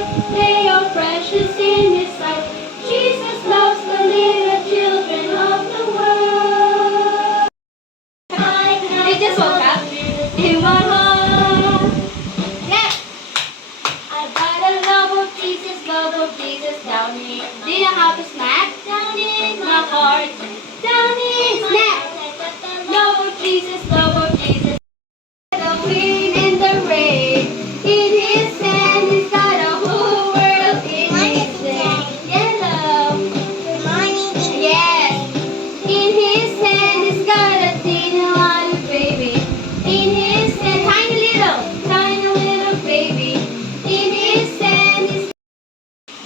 Lord. They are precious in His sight. Jesus loves the little children of the world. They just woke up in my heart. Yes. I got a love of Jesus down in. Do you know how to snap? Down in my heart. Down in snap. Love of Jesus, love of Jesus. The wind and the rain. In His hand, He's got a whole world in His hand. Yellow. Yes. In His hand, He's got a teeny little baby. In His hand, tiny little baby. In His hand, He's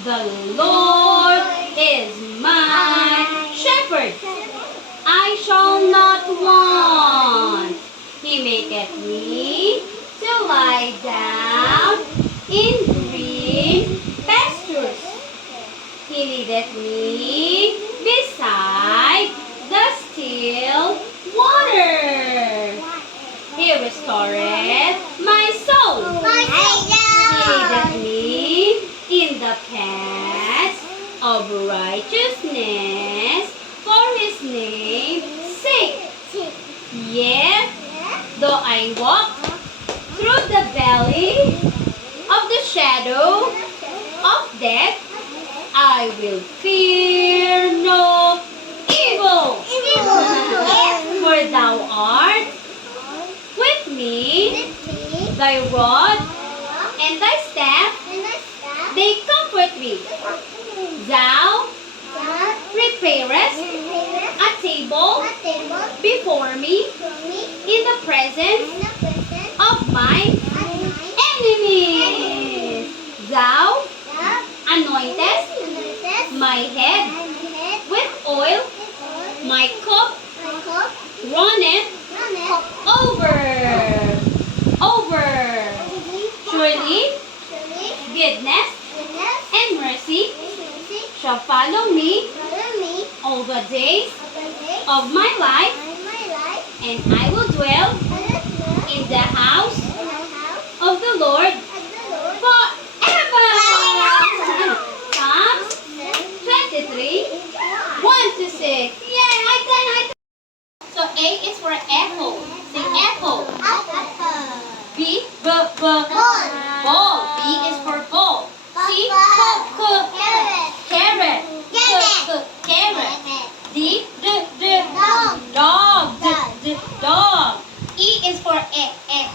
the Lord is my shepherd. I shall not want. He maketh me to lie down in green pastures. He leadeth me beside the still water. He restoreth my soul. He leadeth me in the paths of righteousness for His name's sake. Yet, though I walk through the valley of the shadow of death, I will fear no evil. For Thou art with me, Thy rod and Thy staff, they comfort me. Thou preparest a table before me in the presence of my enemies. Thou anointest my head with oil, my cup runneth over. Surely goodness and mercy shall follow me all the days of my life, and I will dwell in the house of the Lord forever. Psalms 23, 1-6. Yay, I done. So A is for apple. Say apple. B, ball. B is for ball. C, carrot. Carrot. D, dog. Dog. E is for elephant.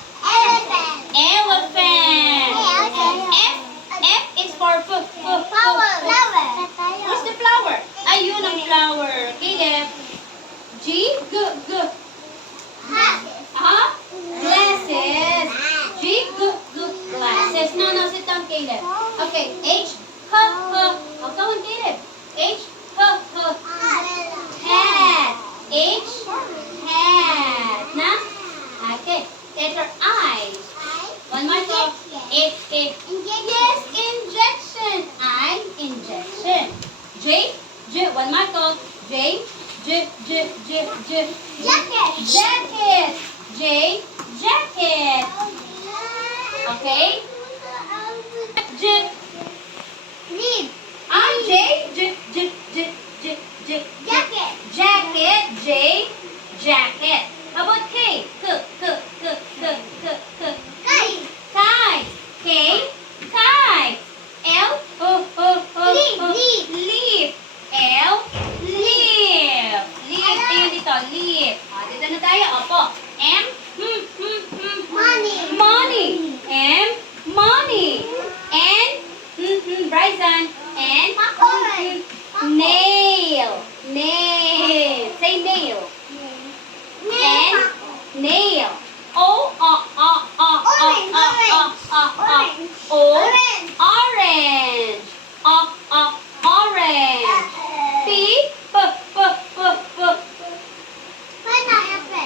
F is for flower. What's the flower? Ayun ang flower. Okay, then. G, glasses. G, glasses. No, sit down, Caleb. Okay, H, I'll go on, Caleb. H, hat. H, hat. Na? Okay. Letter I. One more time. Yes, injection. I, injection. J, one more time. J, jacket. J, jacket. Okay? Lead. Jacket. J, jacket. How about K? Kite. K, kite. L, leaf. L, leaf. Ayun dito, leaf. Dito na tayo. Opo. M, money. M, money. N, Bryson. N, nail. Say nail. N, nail. O, orange. Orange. P,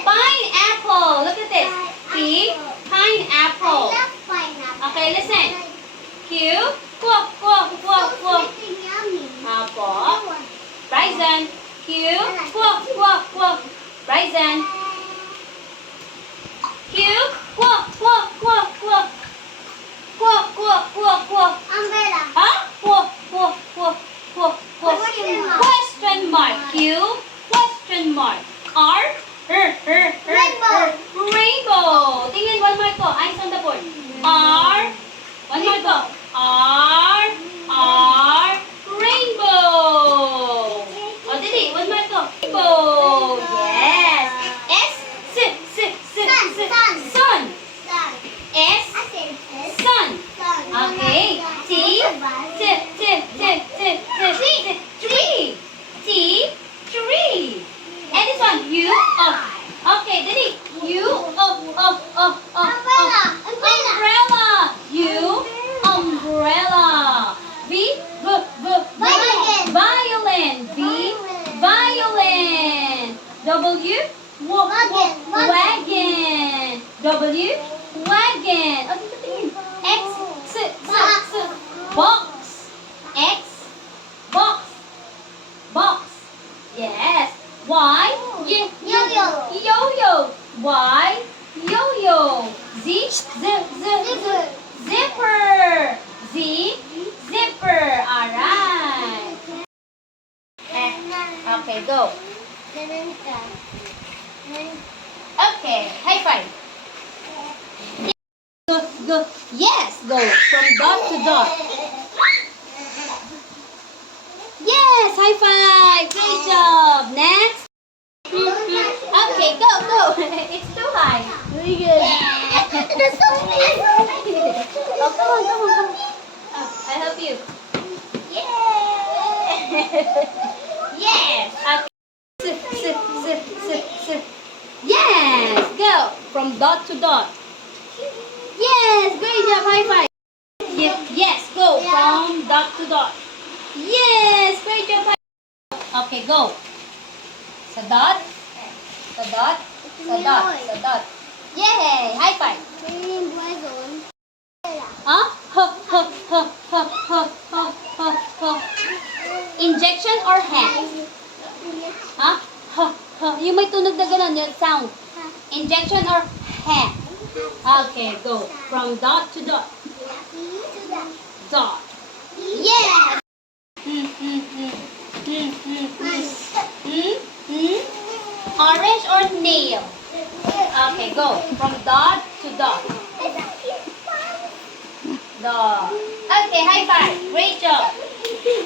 pineapple. Look at this. P, pineapple. Okay, listen. Q, Apo. Bryson. Q, Bryson. Q, Umbrella. Huh? Question mark. Q. Question mark. R. Rainbow. Rainbow. Tingnan, one more ko. Eyes on the board. R. One more ko. R. Rainbow. O, dali. One more ko. Rainbow. Yes. S. Sun. Sun. Sun. S. I said this. Sun. Sun. Okay. T. Tree. T. Tree. And this one. U. Okay, dali. U. Umbrella. Umbrella. U. Umbrella. V. Violin. Violin. V. Violin. W. Wagon. Wagon. W. Wagon. Okay, tingin. X. Box. X. Box. Box. Yes. Y. Yo-yo. Yo-yo. Y. Yo-yo. Z. Zipper. Z. Zipper. Alright. Okay, go. Okay, high five. Go. Yes, go. From dot to dot. Yes, high five. Great job. Next. Okay, go. It's too high. Very good. That's so easy. Oh, come on. Oh, I help you. Yes. Okay. Yes. Go. From dot to dot. Yes. Great job. High five. Yes. Go. From dot to dot. Yes. Great job. High five. Okay. Go. Sa dot. Yay. High five. Huh? Injection or hand? Huh? Yung may tunog na gano'n, yung sound. Injection or hand? Okay, go. From dot to dot. Dot. Yes! Orange or nail? Okay, go. From dot to dot. Dot. Okay, high five. Great job.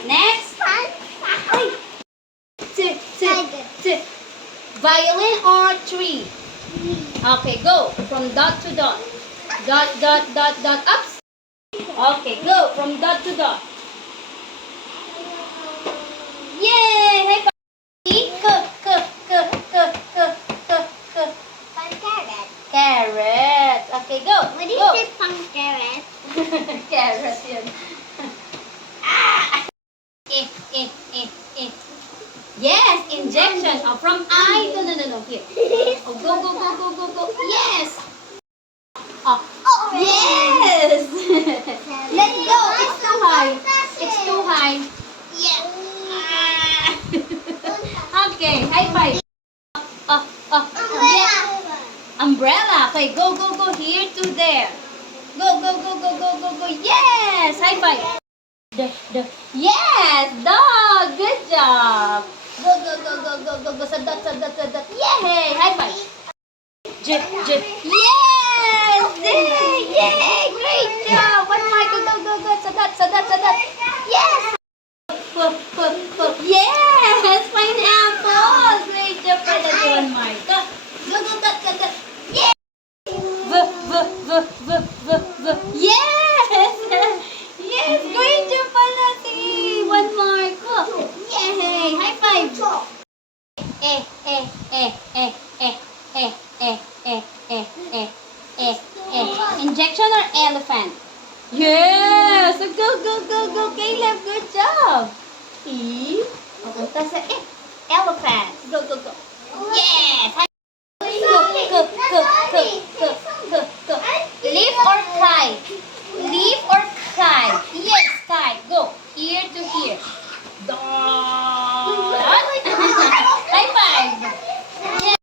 Next. Violin or tree? Okay, go. From dot to dot. Dot, up. Okay, go. From dot to dot. Yay! High five. Carrot. Okay, go. What do you Go. say, punk carrot? Carrot yun. Ah! Yes, injection. Oh, from eye. No. Here. Oh, go. Yes. Oh, yes. Let go. It's too high. It's too high. Yeah. Ah. Okay, high five. Yeah. Umbrella. Okay, go. Here to there. Go. Yes. High five. Yes, dog. Good job. Go. Sa dot. Yay. High five. Yes. Yay. Great job. One more. Go. Sa dot. Yes. Yes. Pineapple. Great job for that one, Mark. Go. Dot. Yes. Yes, great job pala si one more ko. Yay! High five! Injection or elephant? Yes! Go, Caleb! Good job! E. Papunta sa elephant. Go. Yes! Go. Leaf or kite? Leaf or kite? Yes, kite. Go. Here to here. Dot. High five. Yes.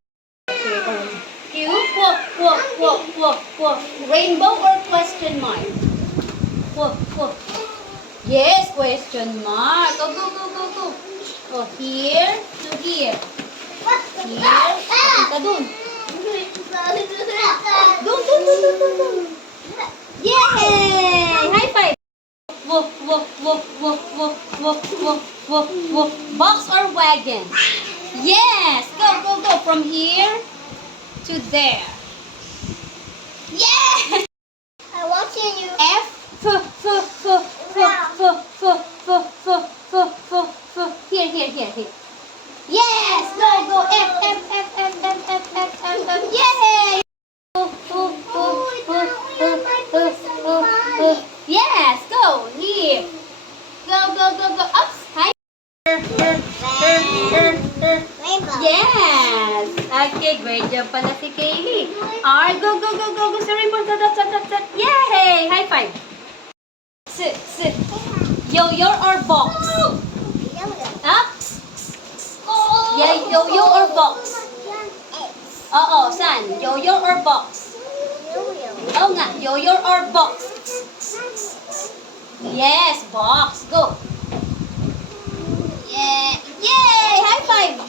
Q. Rainbow or question mark? Yes, question mark. Go. Oh, here to here. Here. Papunta dun. Dun. Yay! High five. Woof. Box or wagon? Yes. Go. From here to there. Yes. I'm watching you. F. Here. Yes. Go. F. Yay! Yes. Go. Here. Go. Ups. Hi. Rainbow. Yes. Okay, great job pala si Kaylee. R. Go. Sa rainbow. Dot. Yay! High five. Sit. Yo-yo or box? Up. Yeah, yo-yo or box? Oo, saan? Yo-yo or box? Oo nga, yo-yo or box? Yes, box. Go. Yeah. Yay! High five.